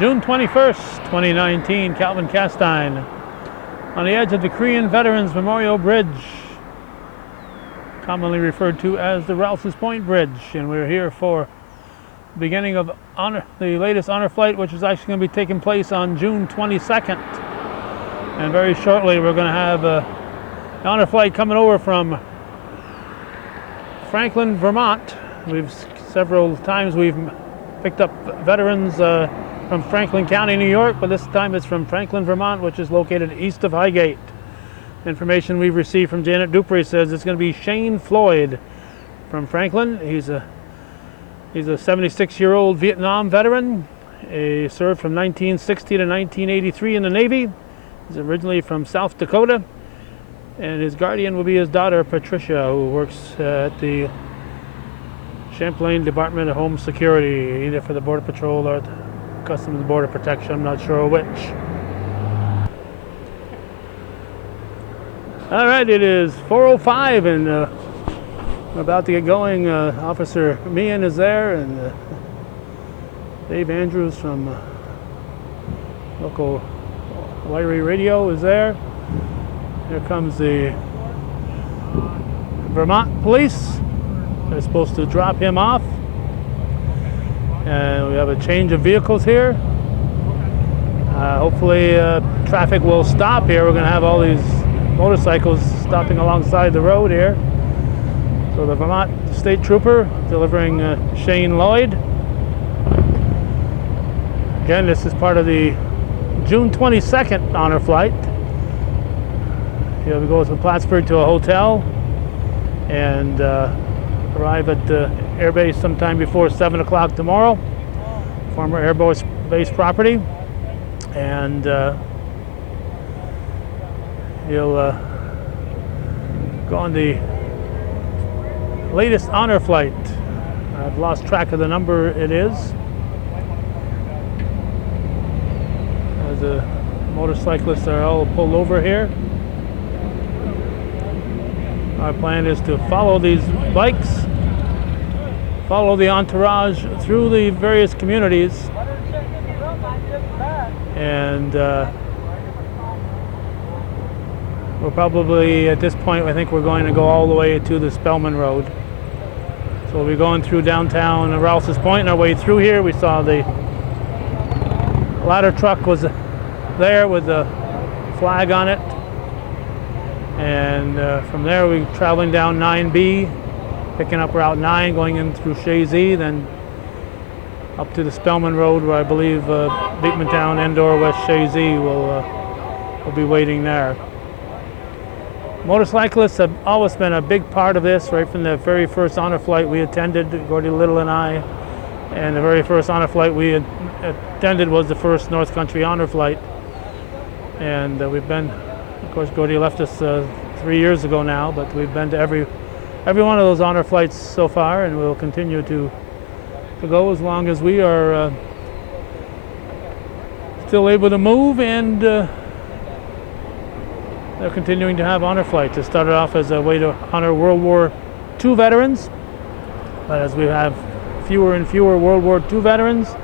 June 21st, 2019, Calvin Castine on the edge of the Korean Veterans Memorial Bridge, commonly referred to as the Rouse's Point Bridge, and we're here for the beginning of the latest honor flight, which is actually going to be taking place on June 22nd. And very shortly we're going to have an honor flight coming over from Franklin, Vermont. Several times we've picked up veterans from Franklin County, New York, but this time it's from Franklin, Vermont, which is located east of Highgate. Information we've received from Janet Dupree says it's going to be Shane Floyd from Franklin. He's a 76-year-old Vietnam veteran. He served from 1960 to 1983 in the Navy. He's originally from South Dakota, and his guardian will be his daughter Patricia, who works at the Champlain Department of Home Security, either for the Border Patrol or Customs and Border Protection. I'm not sure which. All right, it is 4:05 and we're about to get going. Officer Meehan is there, and Dave Andrews from local Wiry Radio is there. Here comes the Vermont police. They're supposed to drop him off. And we have a change of vehicles here. Hopefully traffic will stop here. We're going to have all these motorcycles stopping alongside the road here. So the Vermont State Trooper delivering Shane Lloyd. Again, this is part of the June 22nd honor flight. He'll go to Plattsburgh to a hotel and arrive at the airbase sometime before 7 o'clock tomorrow, former Air Base property, and he'll go on the latest honor flight. I've lost track of the number it is. As the motorcyclists are all pulled over here. Our plan is to follow these bikes, follow the entourage through the various communities, and we're probably, at this point, I think we're going to go all the way to the Spellman Road. So we'll be going through downtown Rouse's Point. On our way through here, we saw the ladder truck was there with the flag on it. And from there, we're traveling down 9B, picking up Route 9, going in through Shazy, then up to the Spellman Road, where I believe Beekmantown, Endor, West Shazy will be waiting there. Motorcyclists have always been a big part of this, right from the very first honor flight we attended, Gordy Little and I. And the very first honor flight we attended was the first North Country honor flight. And we've been, of course, Gordy left us 3 years ago now, but we've been to every one of those honor flights so far, and we'll continue to go as long as we are still able to move, and they're continuing to have honor flights. It started off as a way to honor World War II veterans, but as we have fewer and fewer World War II veterans,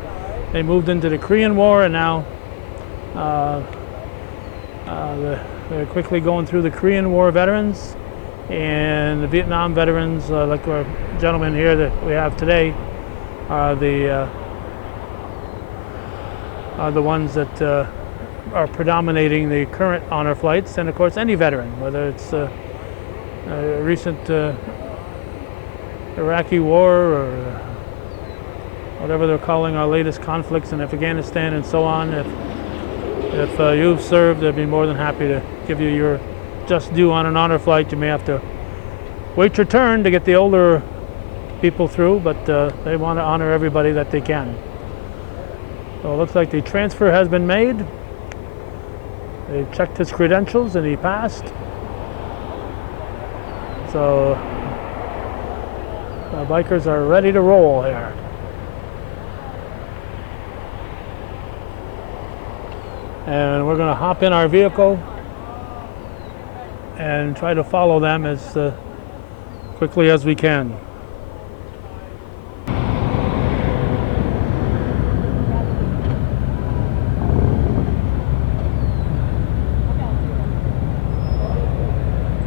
they moved into the Korean War, and now they're quickly going through the Korean War veterans and the Vietnam veterans, like our gentleman here that we have today, are the ones that are predominating the current honor flights. And of course, any veteran, whether it's a recent Iraqi war or whatever they're calling our latest conflicts in Afghanistan and so on. If you've served, they'd be more than happy to give you your just due on an honor flight. You may have to wait your turn to get the older people through, but they want to honor everybody that they can. So it looks like the transfer has been made. They checked his credentials and he passed. So the bikers are ready to roll here. And we're going to hop in our vehicle and try to follow them as quickly as we can.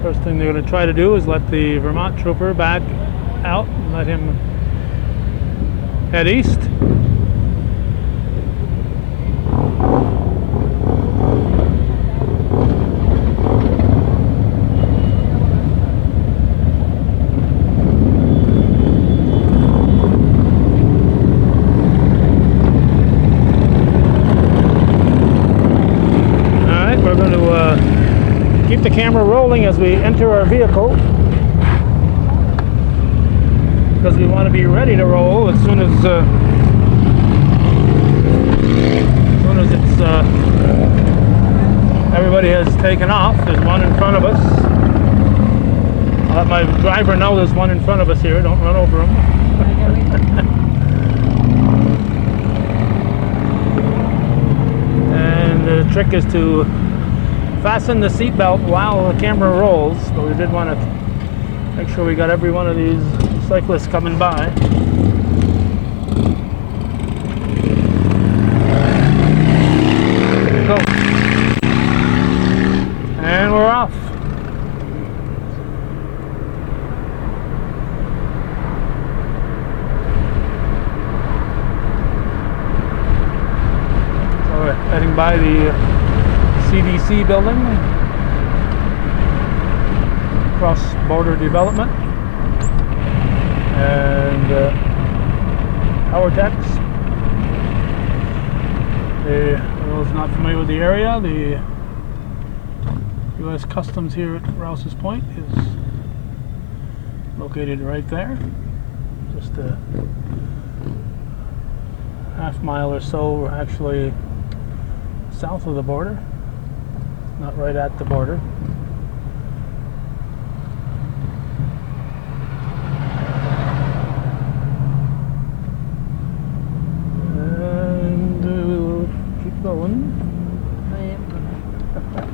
First thing they're going to try to do is let the Vermont trooper back out and let him head east. Keep the camera rolling as we enter our vehicle, because we want to be ready to roll as soon as it's everybody has taken off. There's one in front of us. I'll let my driver know there's one in front of us here. Don't run over him. And the trick is to fasten the seatbelt while the camera rolls, but we did want to make sure we got every one of these cyclists coming by. Go. And we're off. So we're heading by the CDC building, cross-border development, and Power Techs. Those not familiar with the area, the U.S. Customs here at Rouse's Point is located right there, just a half mile or so. We're actually south of the border. Not right at the border. And we'll keep going. I am going.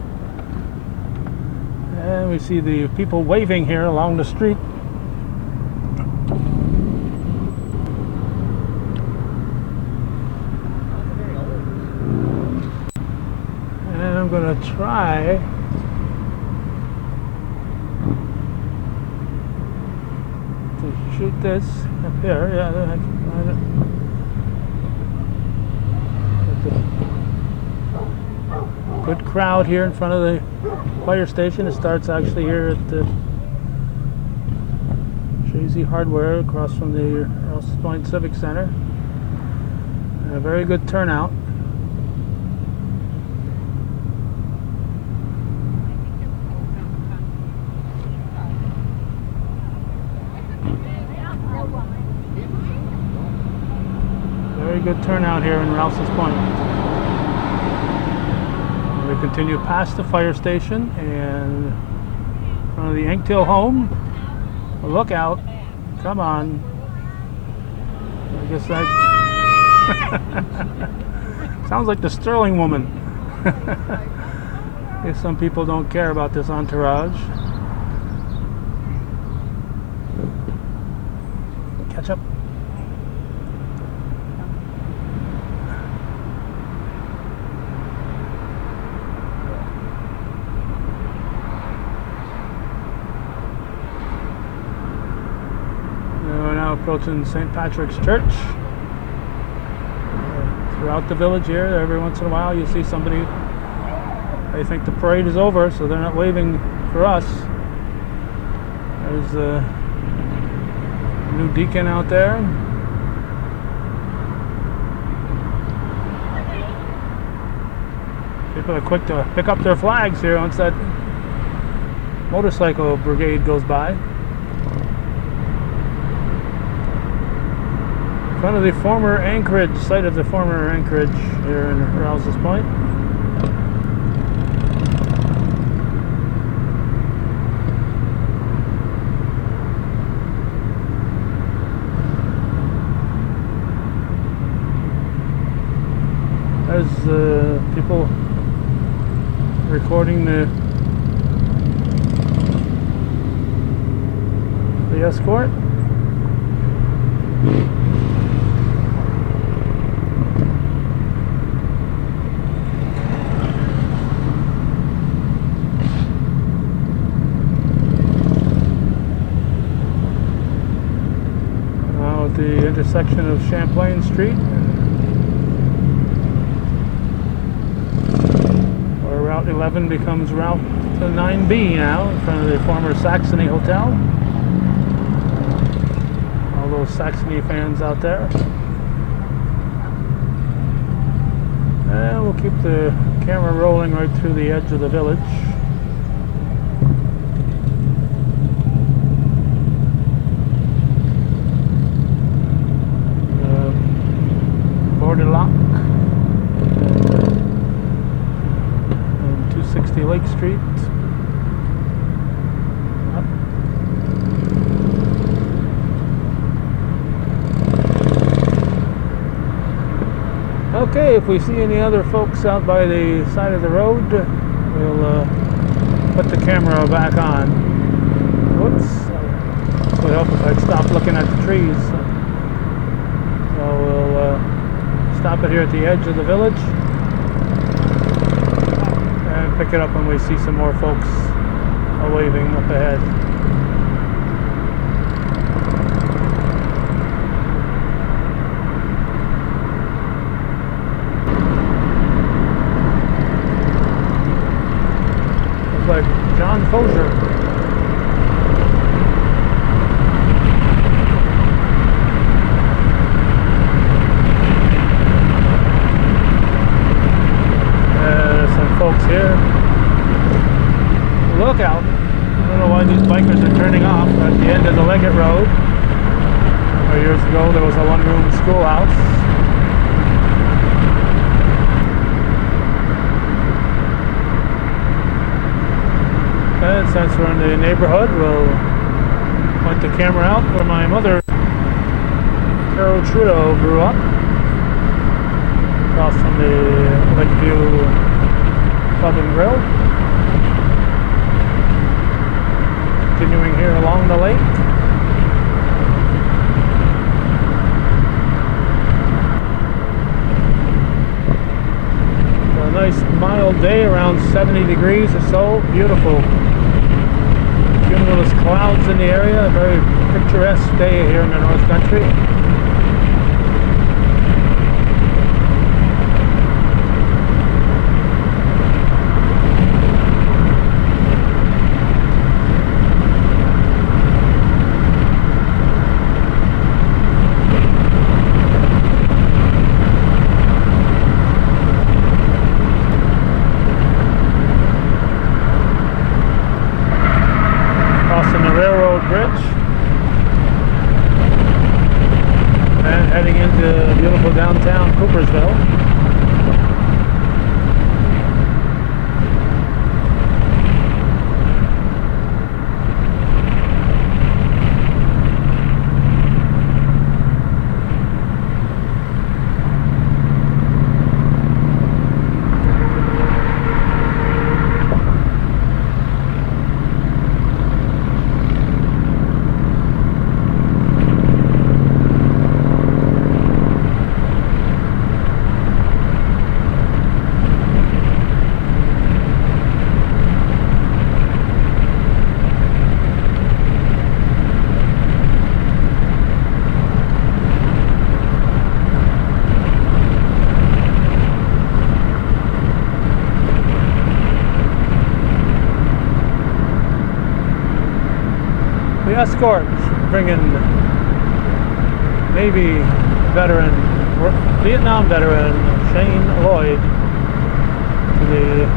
And we see the people waving here along the street. I'm going to try to shoot this up here. Yeah, good crowd here in front of the fire station. It starts actually here at the Shazy Hardware across from the Rouse's Point Civic Center. A very good turnout. Good turnout here in Rouse's Point. We continue past the fire station and in front of the Inktail home. Look out. Come on. I guess that sounds like the Sterling woman. I guess some people don't care about this entourage. Catch up. Approaching St. Patrick's Church. Throughout the village here, every once in a while you see somebody, they think the parade is over, so they're not waving for us. There's a new deacon out there. People are quick to pick up their flags here once that motorcycle brigade goes by. Front of the former Anchorage, site of the former Anchorage here in Rouse's Point. There's people recording the Escort. intersection of Champlain Street, where Route 11 becomes Route 9B now, in front of the former Saxony Hotel. All those Saxony fans out there. And we'll keep the camera rolling right through the edge of the village. Border lock. And 260 Lake Street. Okay, if we see any other folks out by the side of the road, we'll put the camera back on. Whoops. It would help if I'd stop looking at the trees. So we'll stop it here at the edge of the village and pick it up when we see some more folks waving up ahead. Like John Fozier. Some folks here. Look out. I don't know why these bikers are turning off at the end of the Leggett Road. Years ago there was a one-room schoolhouse. And since we're in the neighborhood, we'll point the camera out where my mother, Carol Trudeau, grew up. Across from the Lakeview Pub and Grill. Continuing here along the lake. A nice mild day, around 70 degrees or so. Beautiful. Cumulus clouds in the area. A very picturesque day here in the North Country. Heading into beautiful downtown Coopersville. The Escort bringing Navy veteran, Vietnam veteran Shane Lloyd to the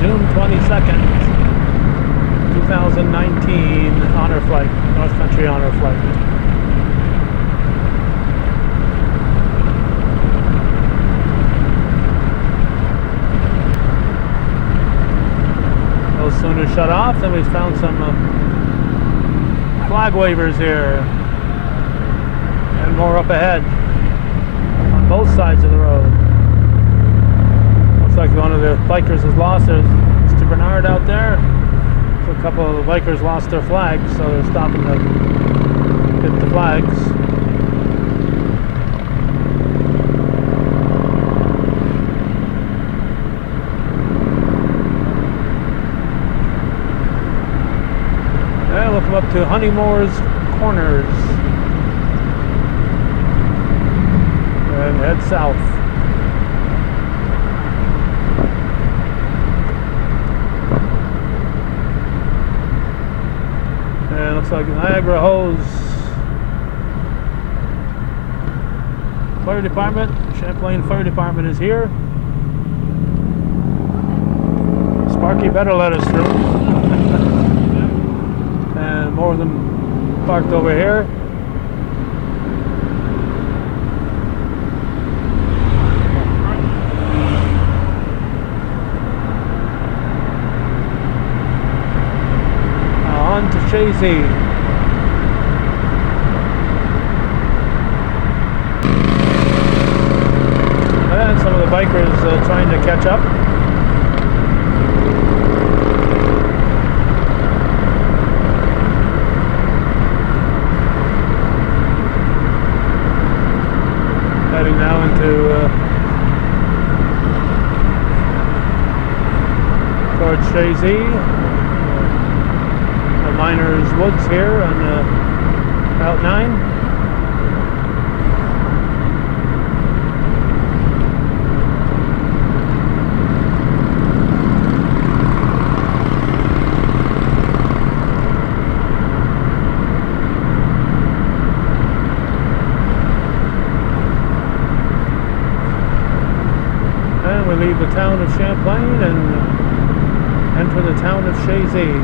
June 22nd, 2019 honor flight, North Country honor flight. No sooner shut off than we found some flag wavers here, and more up ahead on both sides of the road. Looks like one of the bikers has lost their, Mr. Bernard out there. So a couple of the bikers lost their flags, so they're stopping to get the flags. And we'll come up to Honeymore's Corners. and head south. And it looks like Niagara Hose Fire Department, Champlain Fire Department is here. Sparky better let us through. And more of them parked over here. Now on to Chazy. And some of the bikers trying to catch up. Heading now into towards Chazy, the Miners Woods here on Route 9. We leave the town of Champlain and enter the town of Chazy.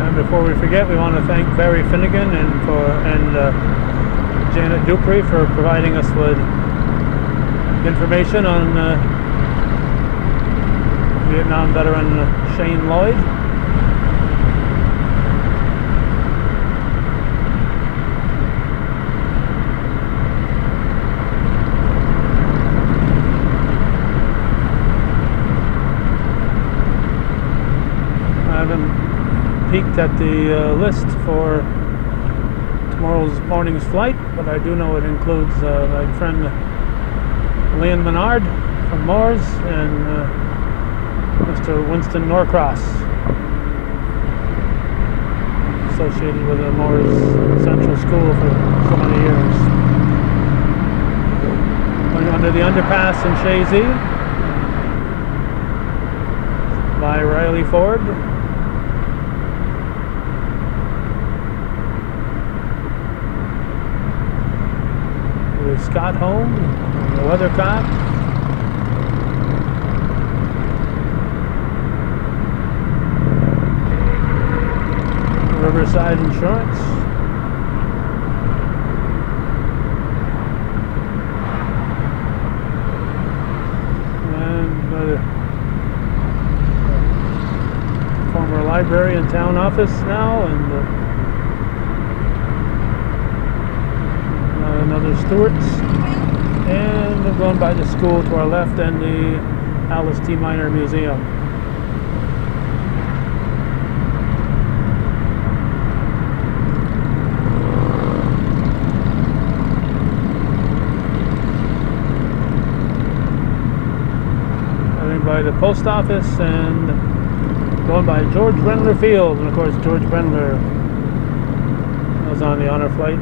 And before we forget, we want to thank Barry Finnegan and Janet Dupree for providing us with information on Vietnam veteran Shane Lloyd. Peeked at the list for morning's flight, but I do know it includes my friend Leon Menard from Moores and Mr. Winston Norcross, associated with the Moores Central School for so many years. Going under the underpass in Chazy by Riley Ford. Scott Home, the Weathercock. Riverside Insurance. And the former library and town office now, and another Stewart's, and we're going by the school to our left and the Alice T. Miner Museum. Heading by the post office and going by George Brenler Field, and of course George Brenler was on the honor flight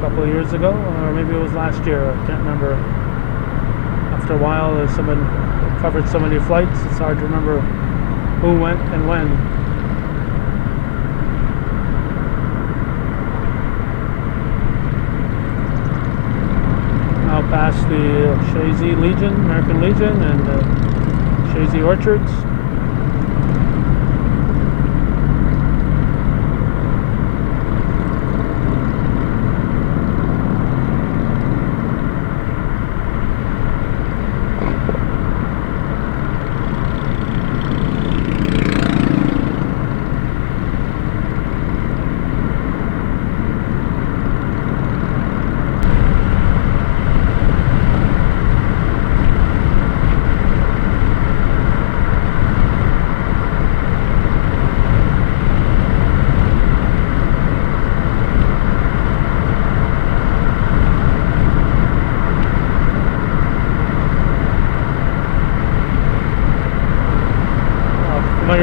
couple of years ago, or maybe it was last year, I can't remember. After a while, someone covered so many flights, it's hard to remember who went and when. Now past the Chazy Legion, American Legion, and Chazy Orchards.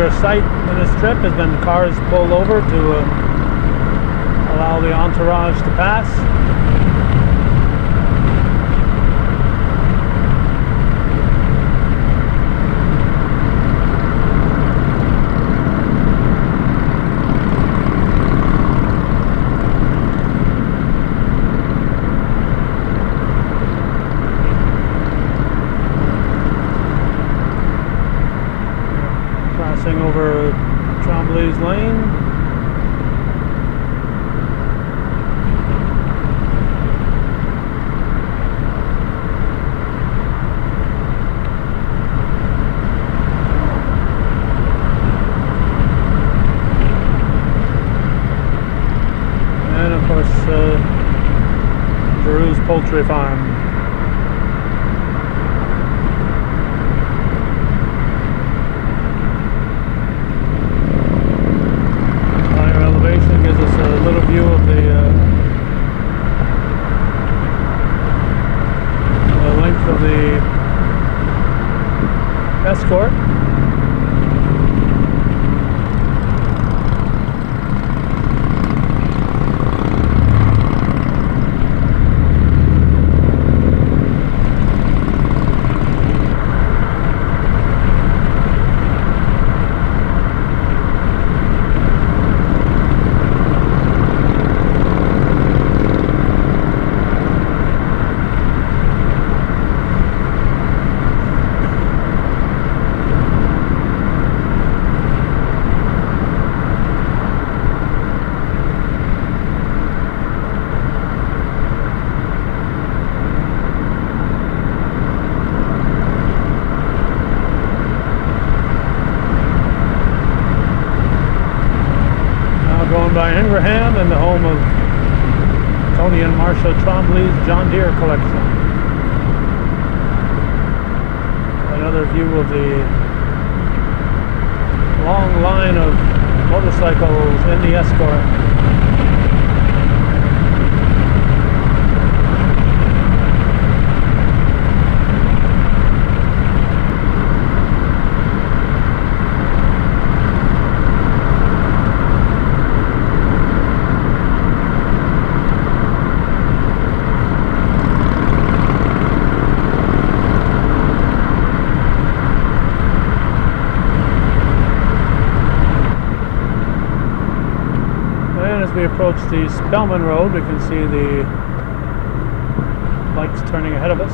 regular sight in this trip has been cars pulled over to allow the entourage to pass. Crossing over Trombley's Lane. And of course, Drew's Poultry Farm. Gives us a little view of the length of the Escort. Going by Ingraham and the home of Tony and Marsha Trombley's John Deere collection. Another view of the long line of motorcycles in the Escort. As we approach the Spellman Road, we can see the lights turning ahead of us.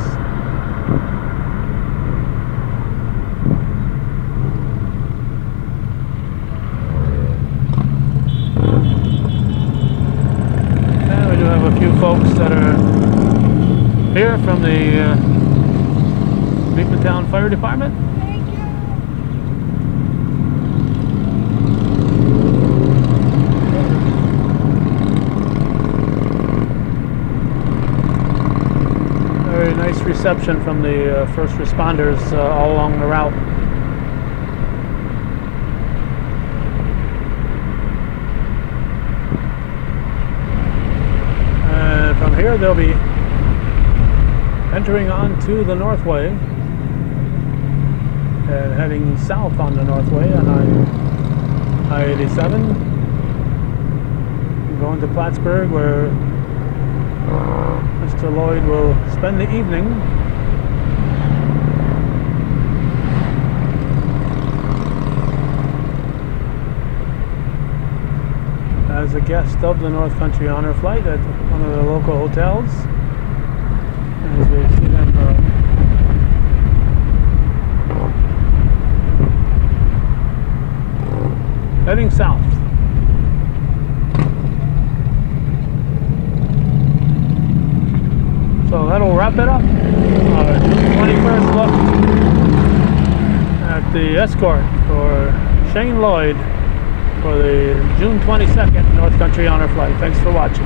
And we do have a few folks that are here from the Beekmantown Fire Department. Very nice reception from the first responders all along the route. And from here they'll be entering onto the Northway and heading south on the Northway on I-87, going to Plattsburgh, where Mr. Lloyd will spend the evening as a guest of the North Country Honor Flight at one of the local hotels. As we see them heading south. So that'll wrap it up. June 21st look at the Escort for Shane Lloyd for the June 22nd North Country Honor Flight. Thanks for watching.